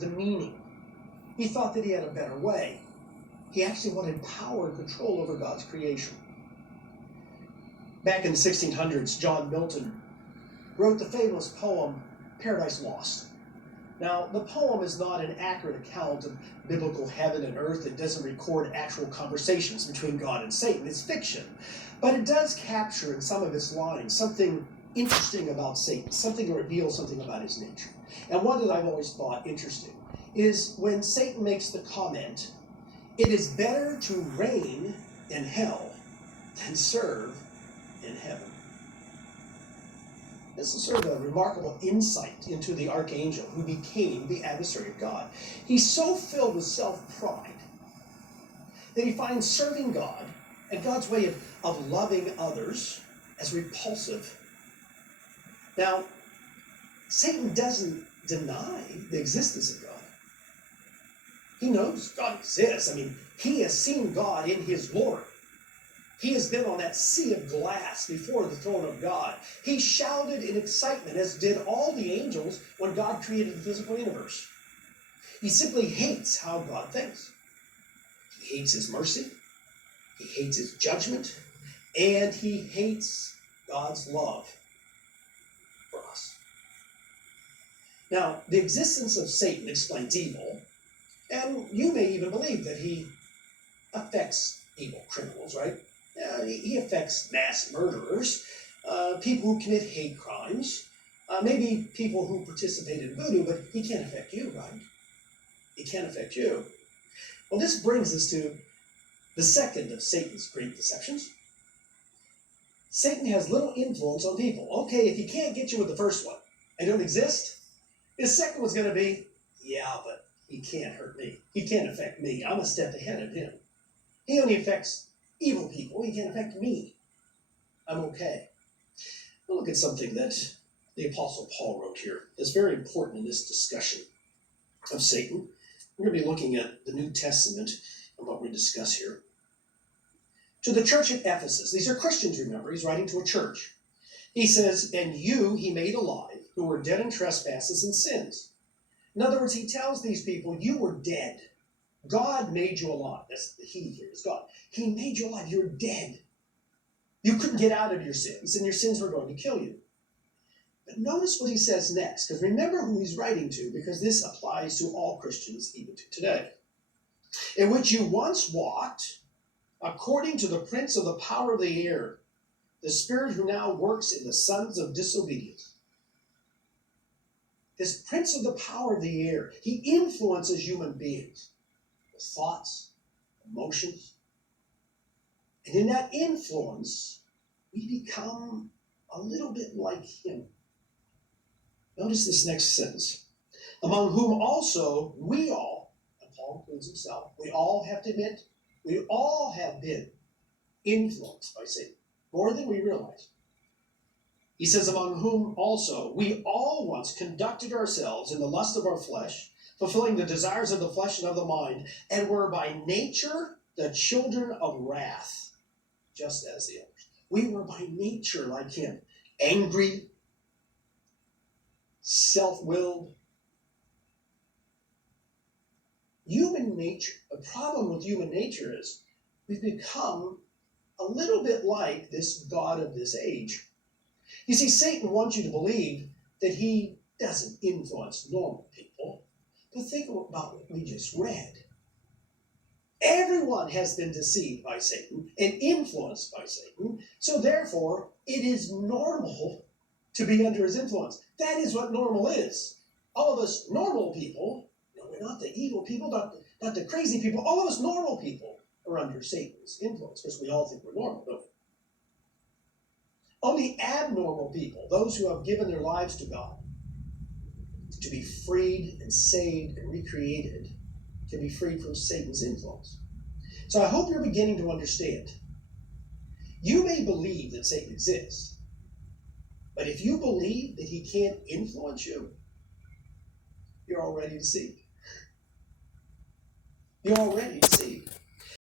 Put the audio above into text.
was demeaning. He thought that he had a better way. He actually wanted power and control over God's creation. Back in the 1600s, John Milton wrote the famous poem, Paradise Lost. Now, the poem is not an accurate account of biblical heaven and earth. It doesn't record actual conversations between God and Satan. It's fiction. But it does capture in some of its lines something interesting about Satan, something that reveals something about his nature. And one that I've always thought interesting is when Satan makes the comment, "It is better to reign in hell than serve in heaven." This is sort of a remarkable insight into the archangel who became the adversary of God. He's so filled with self-pride that he finds serving God and God's way of loving others as repulsive. Now, Satan doesn't deny the existence of God. He knows God exists. I mean, he has seen God in his glory. He has been on that sea of glass before the throne of God. He shouted in excitement, as did all the angels when God created the physical universe. He simply hates how God thinks. He hates his mercy. He hates his judgment. And he hates God's love for us. Now, the existence of Satan explains evil. And you may even believe that he affects evil criminals, right? He affects mass murderers, people who commit hate crimes, maybe people who participate in voodoo, but he can't affect you, right? He can't affect you. Well, this brings us to the second of Satan's great deceptions. Satan has little influence on people. Okay, if he can't get you with the first one, I don't exist, his second one's going to be, yeah, but he can't hurt me. He can't affect me. I'm a step ahead of him. He only affects evil people. He can't affect me. I'm okay. We'll look at something that the Apostle Paul wrote here that's very important in this discussion of Satan. We're going to be looking at the New Testament and what we discuss here. To the church at Ephesus. These are Christians, remember. He's writing to a church. He says, "And you he made alive, who were dead in trespasses and sins." In other words, he tells these people, you were dead. God made you alive. That's the he here, is God. He made you alive. You were dead. You couldn't get out of your sins, and your sins were going to kill you. But notice what he says next, because remember who he's writing to, because this applies to all Christians, even to today. "In which you once walked, according to the prince of the power of the air, the spirit who now works in the sons of disobedience." This prince of the power of the air, he influences human beings with thoughts, emotions. And in that influence, we become a little bit like him. Notice this next sentence. "Among whom also we all," and Paul includes himself, we all have to admit, we all have been influenced by Satan, more than we realize. He says, "Among whom also we all once conducted ourselves in the lust of our flesh, fulfilling the desires of the flesh and of the mind, and were by nature the children of wrath, just as the others." We were by nature like him, angry, self-willed. Human nature, the problem with human nature is we've become a little bit like this God of this age. You see, Satan wants you to believe that he doesn't influence normal people. But think about what we just read. Everyone has been deceived by Satan and influenced by Satan, so therefore it is normal to be under his influence. That is what normal is. All of us normal people, we're not the evil people, not the crazy people, all of us normal people are under Satan's influence, because we all think we're normal, don't we? Only abnormal people, those who have given their lives to God, to be freed and saved and recreated, can be freed from Satan's influence. So I hope you're beginning to understand. You may believe that Satan exists, but if you believe that he can't influence you, you're already deceived. You're already deceived.